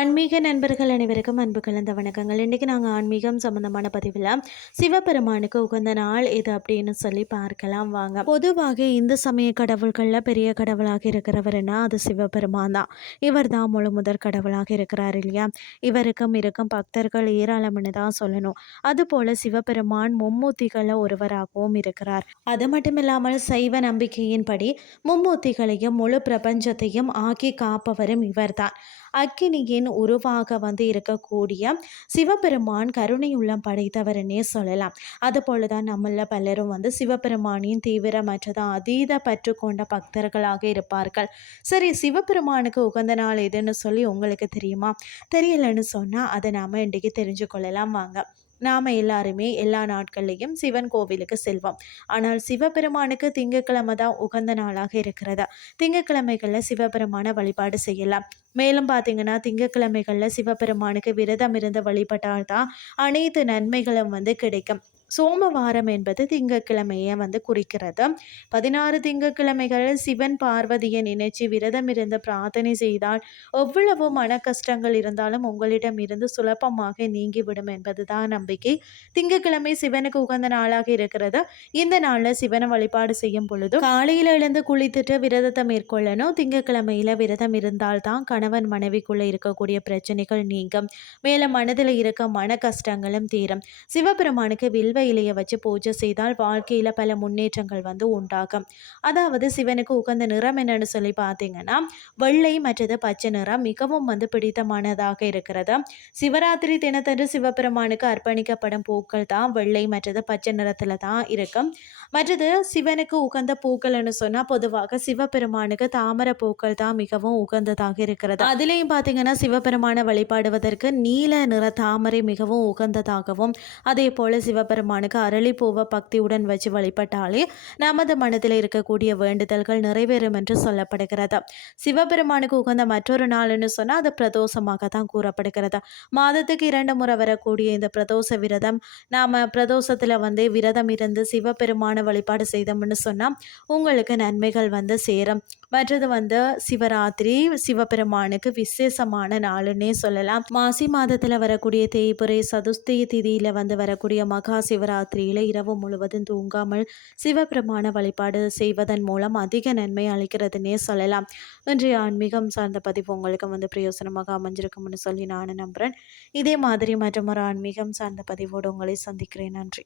ஆன்மீக நண்பர்கள் அனைவருக்கும் அன்பு கலந்த வணக்கங்கள். இன்றைக்கி நாங்கள் ஆன்மீகம் சம்மந்தமான பதிவில் சிவபெருமானுக்கு உகந்த நாள் இது அப்படின்னு சொல்லி பார்க்கலாம் வாங்க. பொதுவாக இந்து சமய கடவுள்களில் பெரிய கடவுளாக இருக்கிறவருன்னா அது சிவபெருமான் தான். இவர் தான் முழு முதற் கடவுளாக இருக்கிறார் இல்லையா? இவருக்கும் இருக்கும் பக்தர்கள் ஏராளம்னு தான் சொல்லணும். அதுபோல் சிவபெருமான் மும்மூர்த்திகளில் ஒருவராகவும் இருக்கிறார். அது மட்டும் இல்லாமல் சைவ நம்பிக்கையின்படி மும்மூர்த்திகளையும் முழு பிரபஞ்சத்தையும் ஆக்கி காப்பவரும் இவர்தான். அக்கினியின் உருவாக வந்து இருக்கக்கூடிய சிவபெருமான் கருணை உள்ளம் படைத்தவர்னே சொல்லலாம். அதுபோல தான் நம்மள பலரும் வந்து சிவபெருமானின் தீவிரமற்றதான் அதீத பற்று கொண்ட பக்தர்களாக இருப்பார்கள். சரி சிவபெருமானுக்கு உகந்த நாள் எதுன்னு சொல்லி உங்களுக்கு தெரியுமா? தெரியலன்னு சொன்னால் அதை நாம் இன்றைக்கி தெரிஞ்சு கொள்ளலாம் வாங்க. நாம் எல்லாருமே எல்லா நாட்கள்லையும் சிவன் கோவிலுக்கு செல்வோம். ஆனால் சிவபெருமானுக்கு திங்கக்கிழமை தான் உகந்த நாளாக இருக்கிறதா? திங்கக்கிழமைகளில் சிவபெருமான வழிபாடு செய்யலாம். மேலும் பார்த்தீங்கன்னா திங்கக்கிழமைகளில் சிவபெருமானுக்கு விரதம் இருந்து வழிபட்டால் தான் அனைத்து நன்மைகளும் வந்து கிடைக்கும். சோமவாரம் என்பது திங்கக்கிழமையை வந்து குறிக்கிறது. பதினாறு திங்கக்கிழமைகள் சிவன் பார்வதியை நினைச்சு விரதம் இருந்து பிரார்த்தனை செய்தால் எவ்வளவு மன கஷ்டங்கள் இருந்தாலும் உங்களிடம் இருந்து சுலபமாக நீங்கிவிடும் என்பதுதான் நம்பிக்கை. திங்கக்கிழமை சிவனுக்கு உகந்த நாளாக இருக்கிறது. இந்த நாளில் சிவனை வழிபாடு செய்யும் பொழுது காலையில் எழுந்து குளித்துட்டு விரதத்தை மேற்கொள்ளணும். திங்கக்கிழமையில விரதம் இருந்தால்தான் கணவன் மனைவிக்குள்ள இருக்கக்கூடிய பிரச்சனைகள் நீங்கும். மேலும் மனதில் இருக்க மன கஷ்டங்களும் தீரும். சிவபெருமானுக்கு வில்வ இலையை வச்சு பூஜை செய்தால் வாழ்க்கையில் பல முன்னேற்றங்கள் வந்து உண்டாகும். அதாவது சிவனுக்கு உகந்த நிறம் என்னன்னு சொல்லி பார்த்தீங்கன்னா வெள்ளை மற்றது பச்சை நிறம் மிகவும் வந்து பிடித்தமானதாக இருக்கிறது. சிவராத்திரி தினத்தன்று சிவபெருமானுக்கு அர்ப்பணிக்கப்படும் பூக்கள் தான் வெள்ளை மற்றது பச்சை நிறத்தில் தான் இருக்கும். மற்றது சிவனுக்கு உகந்த பூக்கள்னு சொன்னால் பொதுவாக சிவபெருமானுக்கு தாமரை பூக்கள் தான் மிகவும் உகந்ததாக இருக்கிறது. அதுலேயும் பார்த்தீங்கன்னா சிவபெருமானை வழிபாடுவதற்கு நீல நிற தாமரை மிகவும் உகந்ததாகவும் அதே போல் சிவபெருமானுக்கு அரளிப்பூவை பக்தியுடன் வச்சு வழிபட்டாலே நமது மனதில் இருக்கக்கூடிய வேண்டுதல்கள் நிறைவேறும் என்று சொல்லப்படுகிறது. சிவபெருமானுக்கு உகந்த மற்றொரு நாள்னு சொன்னால் அது பிரதோஷமாக தான் கூறப்படுகிறது. மாதத்துக்கு இரண்டு முறை வரக்கூடிய இந்த பிரதோஷ விரதம் நாம் பிரதோஷத்தில் வந்து விரதம் இருந்து சிவபெருமான வழிபாடு செய்தோம்னு சொன்னால் உங்களுக்கு நன்மைகள் வந்து சேரும். மற்றது வந்து சிவராத்திரி சிவபெருமானுக்கு விசேஷமான நாளுன்னே சொல்லலாம். மாசி மாதத்தில் வரக்கூடிய தேய்புரை சதுஸ்தி திதியில் வந்து வரக்கூடிய மகா சிவராத்திரியில் இரவு முழுவதும் தூங்காமல் சிவபெருமான வழிபாடு செய்வதன் மூலம் அதிக நன்மை அளிக்கிறதுனே சொல்லலாம். இன்றைய ஆன்மீகம் சார்ந்த பதிவு உங்களுக்கு வந்து பிரயோசனமாக அமைஞ்சிருக்கும்னு சொல்லி நான் நம்புகிறேன் இதே மாதிரி மற்றும் ஒரு ஆன்மீகம் சார்ந்த பதிவோடு உங்களை சந்திக்கிறேன். நன்றி.